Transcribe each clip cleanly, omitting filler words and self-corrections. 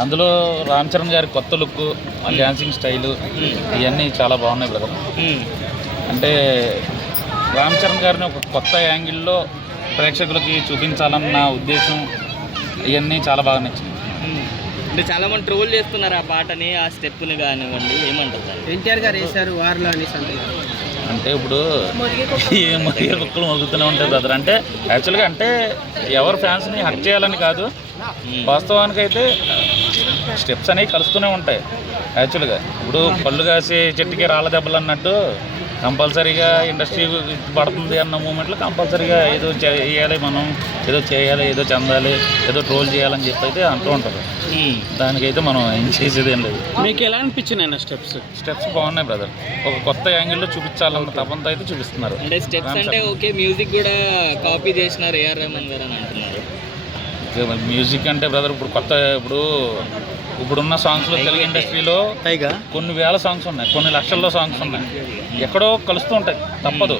అందులో రామ్ చరణ్ గారి కొత్త లుక్, డ్యాన్సింగ్ స్టైలు ఇవన్నీ చాలా బాగున్నాయి బ్రదర్. అంటే రామ్ చరణ్ గారిని ఒక కొత్త యాంగిల్లో ప్రేక్షకులకి చూపించాలన్న ఉద్దేశం ఇవన్నీ చాలా బాగా నచ్చింది. అంటే చాలా మంది ట్రోల్ చేస్తున్నారు ఆ పాటని, ఆ స్టెప్ని కానివ్వండి, ఏమంటారు? ఎన్టీఆర్ గారు వేశారు వారిలో అని అంటే ఇప్పుడు మరిగే కుక్కలు మోగుతూనే ఉంటాయి బ్రదర్. అంటే యాక్చువల్గా అంటే ఎవరు ఫ్యాన్స్ని హర్ట్ చేయాలని కాదు, వాస్తవానికైతే స్టెప్స్ అనేవి కలుస్తూనే ఉంటాయి. యాక్చువల్గా ఇప్పుడు పళ్ళు కాసే చెట్టుకి రాళ్ళ దెబ్బలు అన్నట్టు కంపల్సరీగా ఇండస్ట్రీ పడుతుంది అన్న మూమెంట్లో కంపల్సరీగా ఏదో చేయాలి, మనం ఏదో చేయాలి, ఏదో చెందాలి, ఏదో ట్రోల్ చేయాలని చెప్పి అయితే అంటూ ఉంటుంది. దానికైతే మనం ఏం చేసేది ఏం లేదు. మీకు ఎలా అనిపించినాయి స్టెప్స్ బాగున్నాయి బ్రదర్. ఒక కొత్త యాంగిల్లో చూపించాలన్న తపంతో అయితే చూపిస్తున్నారు. అంటే స్టెప్స్ అంటే ఓకే, మ్యూజిక్ కూడా కాపీ చేసినారు ఏఆర్ రెహమాన్ గారు అని అంటున్నారు. మ్యూజిక్ అంటే బ్రదర్ ఇప్పుడు ఇప్పుడున్న సాంగ్స్లో తెలుగు ఇండస్ట్రీలో కొన్ని వేల సాంగ్స్ ఉన్నాయి, కొన్ని లక్షల్లో సాంగ్స్ ఉన్నాయి. ఎక్కడో కలుస్తూ ఉంటాయి, తప్పదు.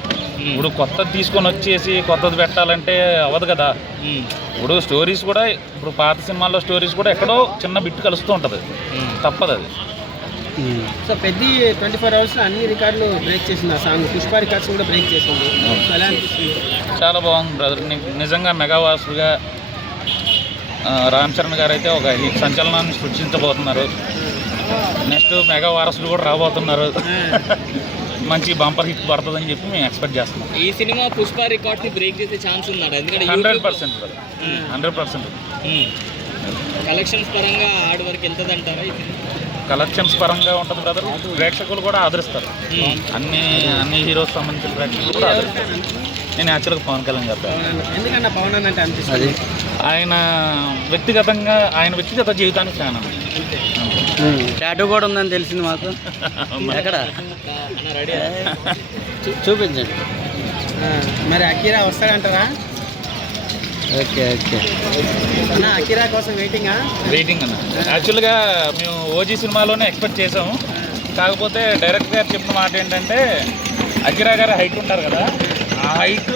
ఇప్పుడు కొత్తది తీసుకొని వచ్చేసి కొత్తది పెట్టాలంటే అవ్వదు కదా. ఇప్పుడు స్టోరీస్ కూడా, ఇప్పుడు పాత సినిమాల్లో స్టోరీస్ కూడా ఎక్కడో చిన్న బిట్ కలుస్తూ ఉంటుంది, తప్పదు అది. సో పెద్ద 24 hours అన్ని రికార్డులు బ్రేక్ చేసింది ఆ సాంగ్. పుష్ప రికార్డ్స్ కూడా బ్రేక్ చేసింది. చాలా బాగుంది బ్రదర్. నిజంగా మెగావాసుగా రామ్ చరణ్ గారు అయితే ఒక సంచలనాన్ని సృష్టించబోతున్నారు. నెక్స్ట్ మెగా వారసులు కూడా రాబోతున్నారు. మంచి బంపర్ హిట్ పడుతుందని చెప్పి మేము ఎక్స్పెక్ట్ చేస్తున్నాం. ఈ సినిమా పుష్ప రికార్డ్ని బ్రేక్ చేసే ఛాన్స్ ఉన్నాడు, ఎందుకంటే 100% బ్రదర్, 100%. కలెక్షన్స్ పరంగా ఆడి వరకు వెళ్తుందంటారా? కలెక్షన్స్ పరంగా ఉంటుంది బ్రదర్. ప్రేక్షకులు కూడా ఆదరిస్తారు. అన్ని హీరోస్ సంబంధించిన ప్రేక్షకులు కూడా ఆదరిస్తారు. నేను యాక్చువల్గా పవన్ కళ్యాణ్ గారు, ఎందుకన్నా పవన్ అంటే అనిపిస్తుంది ఆయన వ్యక్తిగత జీవితానికి ఫ్యాన్ అన్నమాట. టాటూ కూడా ఉందని తెలిసింది మాకు. ఎక్కడ చూపించండి. మరి అకీరా వస్తాడంటారా? ఓకే అన్న, అకీరా కోసం వెయిటింగ్ అన్న. యాక్చువల్గా మేము ఓజీ సినిమాలోనే ఎక్స్పెక్ట్ చేసాము. కాకపోతే డైరెక్టర్ గారు చెప్పిన మాట ఏంటంటే, అకీరా గారు హైట్ ఉంటారు కదా, ఆ హైట్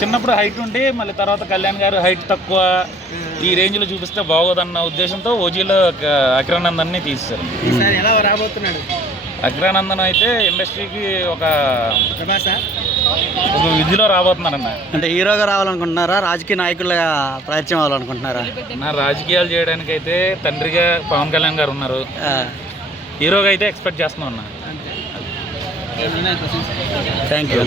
చిన్నప్పుడు హైట్ ఉండి మళ్ళీ తర్వాత కళ్యాణ్ గారు హైట్ తక్కువ, ఈ రేంజ్లో చూపిస్తే బాగోదన్న ఉద్దేశంతో ఓజీలో అకిరానందన్ని తీసేశారు. ఎలా రాబోతున్నాడు అకిరానందన్? అయితే ఇండస్ట్రీకి ఒక విధిలో రాబోతున్నారన్న. అంటే హీరోగా రావాలనుకుంటున్నారా, రాజకీయ నాయకులుగా పరిచయం అవ్వాలనుకుంటున్నారా? నా రాజకీయాలు చేయడానికి అయితే తండ్రిగా పవన్ కళ్యాణ్ గారు ఉన్నారు. హీరోగా అయితే ఎక్స్పెక్ట్ చేస్తున్నాం అన్న. Thank you.